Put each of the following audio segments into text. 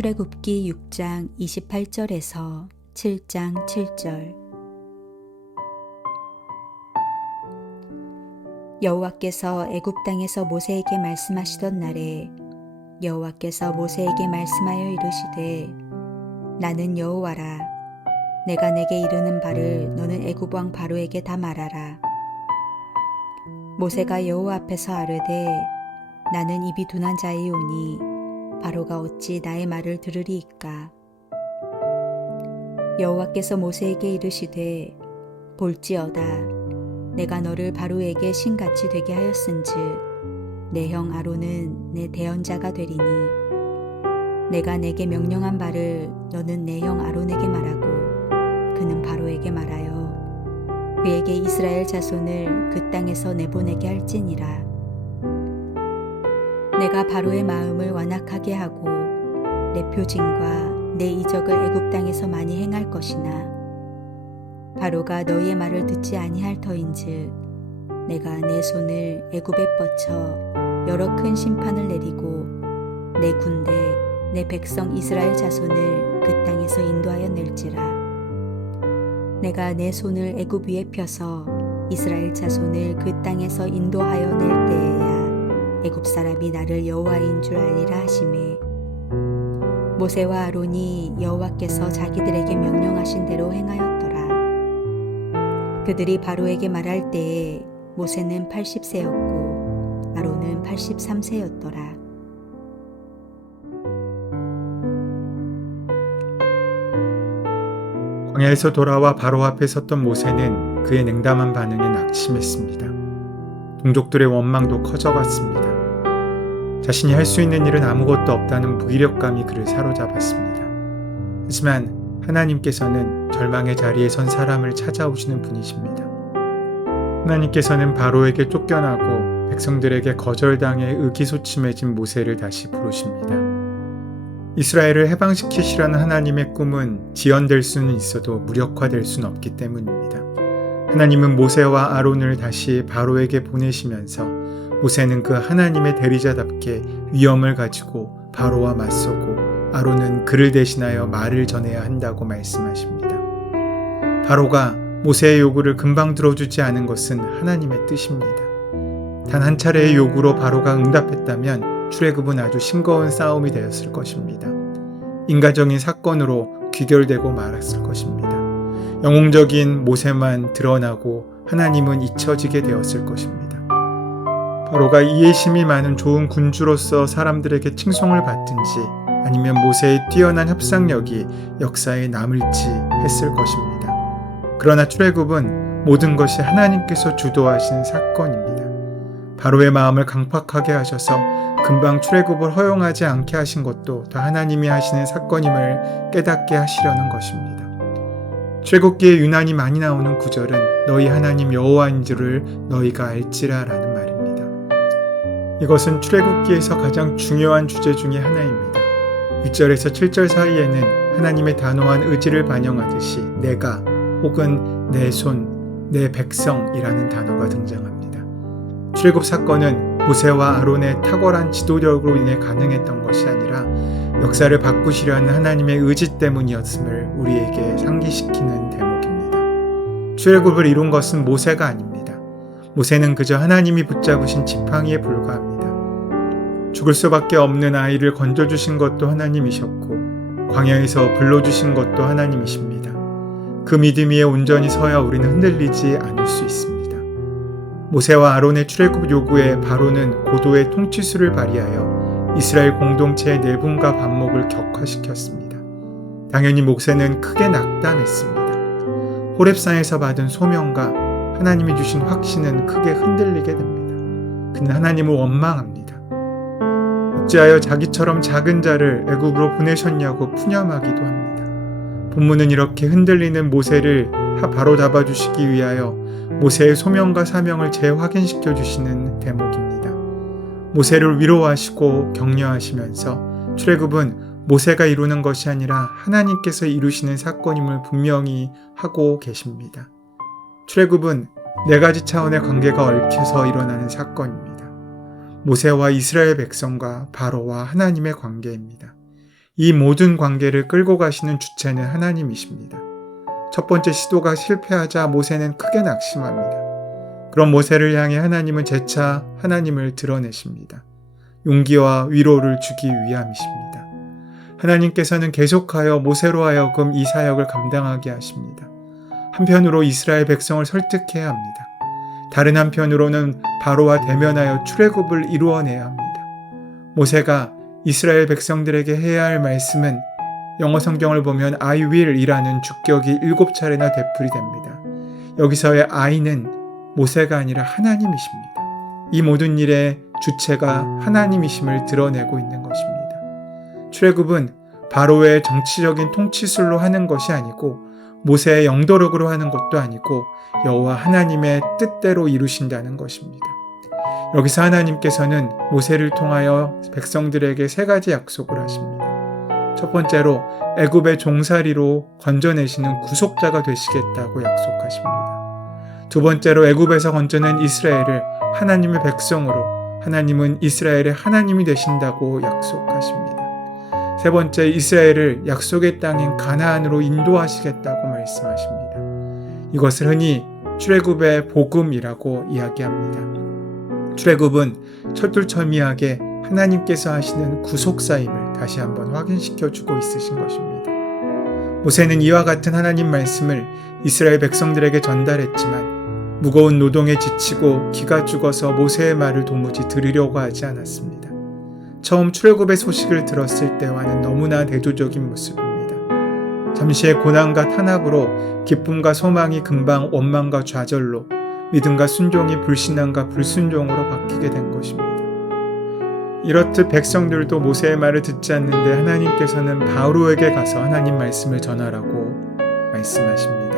출애굽기 6장 28절에서 7장 7절. 여호와께서 애굽 땅에서 모세에게 말씀하시던 날에 여호와께서 모세에게 말씀하여 이르시되 나는 여호와라. 내가 내게 이르는 바를 너는 애굽 왕 바로에게 다 말하라. 모세가 여호와 앞에서 아뢰되 나는 입이 둔한 자이오니 바로가 어찌 나의 말을 들으리이까. 여호와께서 모세에게 이르시되 볼지어다. 내가 너를 바로에게 신같이 되게 하였은즉 내 형 아론은 내 대언자가 되리니 내가 내게 명령한 바를 너는 내 형 아론에게 말하고 그는 바로에게 말하여 그에게 이스라엘 자손을 그 땅에서 내보내게 할지니라. 내가 바로의 마음을 완악하게 하고 내 표징과 내 이적을 애굽 땅에서 많이 행할 것이나 바로가 너희의 말을 듣지 아니할 터인즉 내가 내 손을 애굽에 뻗쳐 여러 큰 심판을 내리고 내 군대 내 백성 이스라엘 자손을 그 땅에서 인도하여 낼지라. 내가 내 손을 애굽 위에 펴서 이스라엘 자손을 그 땅에서 인도하여 낼 때에야 애굽 사람이 나를 여호와인 줄 알리라 하시매 모세와 아론이 여호와께서 자기들에게 명령하신 대로 행하였더라. 그들이 바로에게 말할 때에 모세는 80세였고 아론은 83세였더라. 광야에서 돌아와 바로 앞에 섰던 모세는 그의 냉담한 반응에 낙심했습니다. 동족들의 원망도 커져갔습니다. 자신이 할 수 있는 일은 아무것도 없다는 무기력감이 그를 사로잡았습니다. 하지만 하나님께서는 절망의 자리에 선 사람을 찾아오시는 분이십니다. 하나님께서는 바로에게 쫓겨나고 백성들에게 거절당해 의기소침해진 모세를 다시 부르십니다. 이스라엘을 해방시키시라는 하나님의 꿈은 지연될 수는 있어도 무력화될 수는 없기 때문입니다. 하나님은 모세와 아론을 다시 바로에게 보내시면서 모세는 그 하나님의 대리자답게 위엄을 가지고 바로와 맞서고 아론은 그를 대신하여 말을 전해야 한다고 말씀하십니다. 바로가 모세의 요구를 금방 들어주지 않은 것은 하나님의 뜻입니다. 단 한 차례의 요구로 바로가 응답했다면 출애굽은 아주 싱거운 싸움이 되었을 것입니다. 인간적인 사건으로 귀결되고 말았을 것입니다. 영웅적인 모세만 드러나고 하나님은 잊혀지게 되었을 것입니다. 바로가 이해심이 많은 좋은 군주로서 사람들에게 칭송을 받든지 아니면 모세의 뛰어난 협상력이 역사에 남을지 했을 것입니다. 그러나 출애굽은 모든 것이 하나님께서 주도하신 사건입니다. 바로의 마음을 강팍하게 하셔서 금방 출애굽을 허용하지 않게 하신 것도 다 하나님이 하시는 사건임을 깨닫게 하시려는 것입니다. 출애굽기에 유난히 많이 나오는 구절은 너희 하나님 여호와인 줄을 너희가 알지라 라는 말입니다. 이것은 출애굽기에서 가장 중요한 주제 중에 하나입니다. 1절에서 7절 사이에는 하나님의 단호한 의지를 반영하듯이 내가 혹은 내 손, 내 백성이라는 단어가 등장합니다. 출애굽 사건은 모세와 아론의 탁월한 지도력으로 인해 가능했던 것이 아니라 역사를 바꾸시려는 하나님의 의지 때문이었음을 우리에게 상기시키는 대목입니다. 출애굽을 이룬 것은 모세가 아닙니다. 모세는 그저 하나님이 붙잡으신 지팡이에 불과합니다. 죽을 수밖에 없는 아이를 건져주신 것도 하나님이셨고 광야에서 불러주신 것도 하나님이십니다. 그 믿음 위에 온전히 서야 우리는 흔들리지 않을 수 있습니다. 모세와 아론의 출애굽 요구에 바로는 고도의 통치수를 발휘하여 이스라엘 공동체의 내분과 반목을 격화시켰습니다. 당연히 모세는 크게 낙담했습니다. 호렙산에서 받은 소명과 하나님이 주신 확신은 크게 흔들리게 됩니다. 그는 하나님을 원망합니다. 어찌하여 자기처럼 작은 자를 애굽으로 보내셨냐고 푸념하기도 합니다. 본문은 이렇게 흔들리는 모세를 바로 잡아주시기 위하여 모세의 소명과 사명을 재확인시켜 주시는 대목입니다. 모세를 위로하시고 격려하시면서 출애굽은 모세가 이루는 것이 아니라 하나님께서 이루시는 사건임을 분명히 하고 계십니다. 출애굽은 네 가지 차원의 관계가 얽혀서 일어나는 사건입니다. 모세와 이스라엘 백성과 바로와 하나님의 관계입니다. 이 모든 관계를 끌고 가시는 주체는 하나님이십니다. 첫 번째 시도가 실패하자 모세는 크게 낙심합니다. 그런 모세를 향해 하나님은 재차 하나님을 드러내십니다. 용기와 위로를 주기 위함이십니다. 하나님께서는 계속하여 모세로 하여금 이 사역을 감당하게 하십니다. 한편으로 이스라엘 백성을 설득해야 합니다. 다른 한편으로는 바로와 대면하여 출애굽을 이루어내야 합니다. 모세가 이스라엘 백성들에게 해야 할 말씀은 영어 성경을 보면 I will 이라는 주격이 7차례나 되풀이 됩니다. 여기서의 I는 모세가 아니라 하나님이십니다. 이 모든 일의 주체가 하나님이심을 드러내고 있는 것입니다. 출애굽은 바로의 정치적인 통치술로 하는 것이 아니고 모세의 영도력으로 하는 것도 아니고 여호와 하나님의 뜻대로 이루신다는 것입니다. 여기서 하나님께서는 모세를 통하여 백성들에게 3가지 약속을 하십니다. 첫 번째로 애굽의 종살이로 건져내시는 구속자가 되시겠다고 약속하십니다. 두 번째로 애굽에서 건져낸 이스라엘을 하나님의 백성으로 하나님은 이스라엘의 하나님이 되신다고 약속하십니다. 세 번째, 이스라엘을 약속의 땅인 가나안으로 인도하시겠다고 말씀하십니다. 이것을 흔히 출애굽의 복음이라고 이야기합니다. 출애굽은 철두철미하게 하나님께서 하시는 구속사임을 다시 한번 확인시켜주고 있으신 것입니다. 모세는 이와 같은 하나님 말씀을 이스라엘 백성들에게 전달했지만 무거운 노동에 지치고 기가 죽어서 모세의 말을 도무지 들으려고 하지 않았습니다. 처음 출애굽의 소식을 들었을 때와는 너무나 대조적인 모습입니다. 잠시의 고난과 탄압으로 기쁨과 소망이 금방 원망과 좌절로, 믿음과 순종이 불신앙과 불순종으로 바뀌게 된 것입니다. 이렇듯 백성들도 모세의 말을 듣지 않는데 하나님께서는 바로에게 가서 하나님 말씀을 전하라고 말씀하십니다.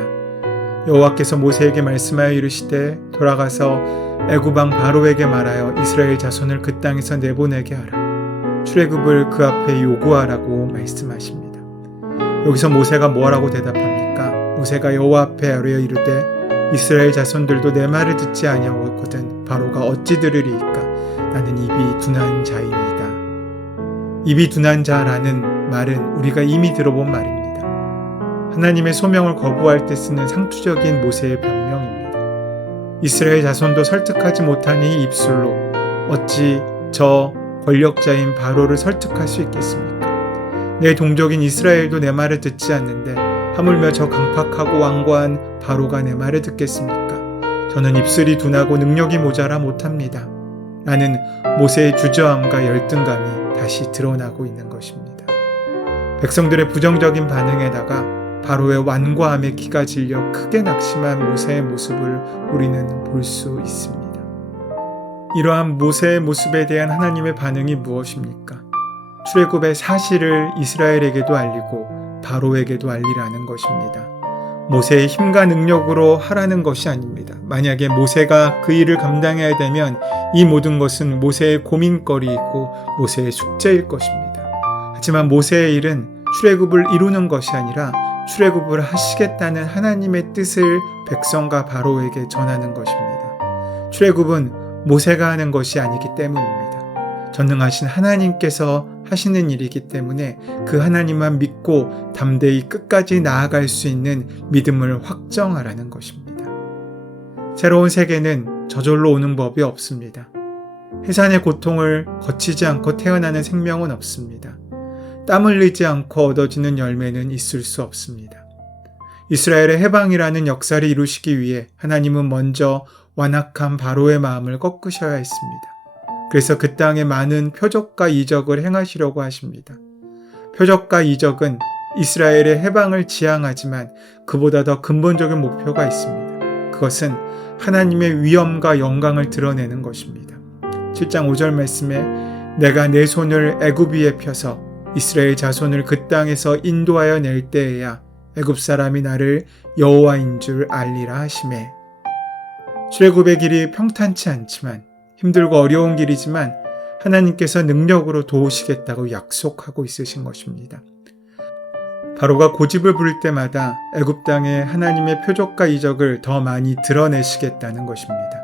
여호와께서 모세에게 말씀하여 이르시되 돌아가서 애굽 왕 바로에게 말하여 이스라엘 자손을 그 땅에서 내보내게 하라. 출애굽을 그 앞에 요구하라고 말씀하십니다. 여기서 모세가 뭐라고 대답합니까? 모세가 여호와 앞에 아뢰어 이르되 이스라엘 자손들도 내 말을 듣지 아니하거든 바로가 어찌 들으리이까? 나는 입이 둔한 자이니이다. 입이 둔한 자라는 말은 우리가 이미 들어본 말입니다. 하나님의 소명을 거부할 때 쓰는 상투적인 모세의 변명입니다. 이스라엘 자손도 설득하지 못하니 이 입술로 어찌 저 권력자인 바로를 설득할 수 있겠습니까? 내 동족인 이스라엘도 내 말을 듣지 않는데 하물며 저 강팍하고 완고한 바로가 내 말을 듣겠습니까? 저는 입술이 둔하고 능력이 모자라 못합니다. 라는 모세의 주저함과 열등감이 다시 드러나고 있는 것입니다. 백성들의 부정적인 반응에다가 바로의 완고함에 기가 질려 크게 낙심한 모세의 모습을 우리는 볼 수 있습니다. 이러한 모세의 모습에 대한 하나님의 반응이 무엇입니까? 출애굽의 사실을 이스라엘에게도 알리고 바로에게도 알리라는 것입니다. 모세의 힘과 능력으로 하라는 것이 아닙니다. 만약에 모세가 그 일을 감당해야 되면 이 모든 것은 모세의 고민거리이고 모세의 숙제일 것입니다. 하지만 모세의 일은 출애굽을 이루는 것이 아니라 출애굽을 하시겠다는 하나님의 뜻을 백성과 바로에게 전하는 것입니다. 출애굽은 모세가 하는 것이 아니기 때문입니다. 전능하신 하나님께서 하시는 일이기 때문에 그 하나님만 믿고 담대히 끝까지 나아갈 수 있는 믿음을 확정하라는 것입니다. 새로운 세계는 저절로 오는 법이 없습니다. 해산의 고통을 거치지 않고 태어나는 생명은 없습니다. 땀 흘리지 않고 얻어지는 열매는 있을 수 없습니다. 이스라엘의 해방이라는 역사를 이루시기 위해 하나님은 먼저 완악한 바로의 마음을 꺾으셔야 했습니다. 그래서 그 땅에 많은 표적과 이적을 행하시려고 하십니다. 표적과 이적은 이스라엘의 해방을 지향하지만 그보다 더 근본적인 목표가 있습니다. 그것은 하나님의 위엄과 영광을 드러내는 것입니다. 7장 5절 말씀에 내가 내 손을 애굽 위에 펴서 이스라엘 자손을 그 땅에서 인도하여 낼 때에야 애굽 사람이 나를 여호와인 줄 알리라 하시매. 출애굽의 길이 평탄치 않지만 힘들고 어려운 길이지만 하나님께서 능력으로 도우시겠다고 약속하고 있으신 것입니다. 바로가 고집을 부릴 때마다 애굽 땅에 하나님의 표적과 이적을 더 많이 드러내시겠다는 것입니다.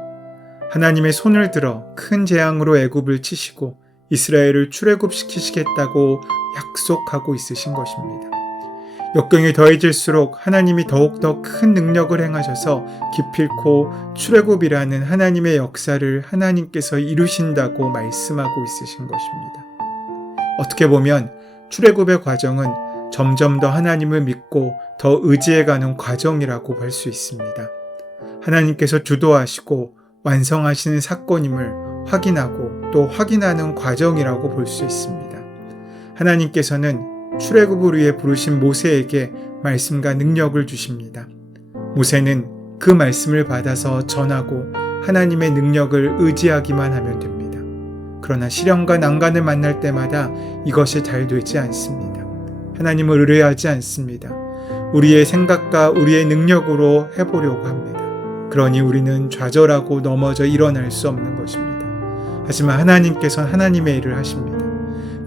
하나님의 손을 들어 큰 재앙으로 애굽을 치시고 이스라엘을 출애굽시키시겠다고 약속하고 있으신 것입니다. 역경이 더해질수록 하나님이 더욱더 큰 능력을 행하셔서 기필코 출애굽이라는 하나님의 역사를 하나님께서 이루신다고 말씀하고 있으신 것입니다. 어떻게 보면 출애굽의 과정은 점점 더 하나님을 믿고 더 의지해가는 과정이라고 볼 수 있습니다. 하나님께서 주도하시고 완성하시는 사건임을 확인하고 또 확인하는 과정이라고 볼 수 있습니다. 하나님께서는 출애굽을 위해 부르신 모세에게 말씀과 능력을 주십니다. 모세는 그 말씀을 받아서 전하고 하나님의 능력을 의지하기만 하면 됩니다. 그러나 시련과 난관을 만날 때마다 이것이 잘 되지 않습니다. 하나님을 의뢰하지 않습니다. 우리의 생각과 우리의 능력으로 해보려고 합니다. 그러니 우리는 좌절하고 넘어져 일어날 수 없는 것입니다. 하지만 하나님께서는 하나님의 일을 하십니다.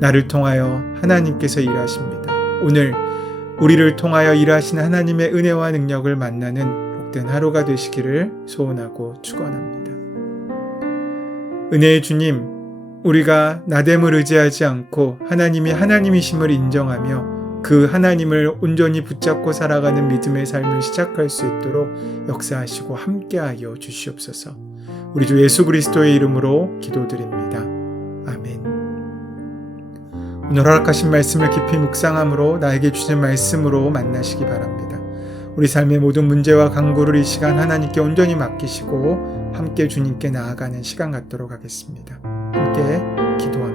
나를 통하여 하나님께서 일하십니다. 오늘 우리를 통하여 일하시는 하나님의 은혜와 능력을 만나는 복된 하루가 되시기를 소원하고 축원합니다. 은혜의 주님, 우리가 나됨을 의지하지 않고 하나님이 하나님이심을 인정하며 그 하나님을 온전히 붙잡고 살아가는 믿음의 삶을 시작할 수 있도록 역사하시고 함께하여 주시옵소서. 우리 주 예수 그리스도의 이름으로 기도드립니다. 아멘. 오늘 허락하신 말씀을 깊이 묵상함으로 나에게 주신 말씀으로 만나시기 바랍니다. 우리 삶의 모든 문제와 간구를 이 시간 하나님께 온전히 맡기시고 함께 주님께 나아가는 시간 갖도록 하겠습니다. 함께 기도합니다.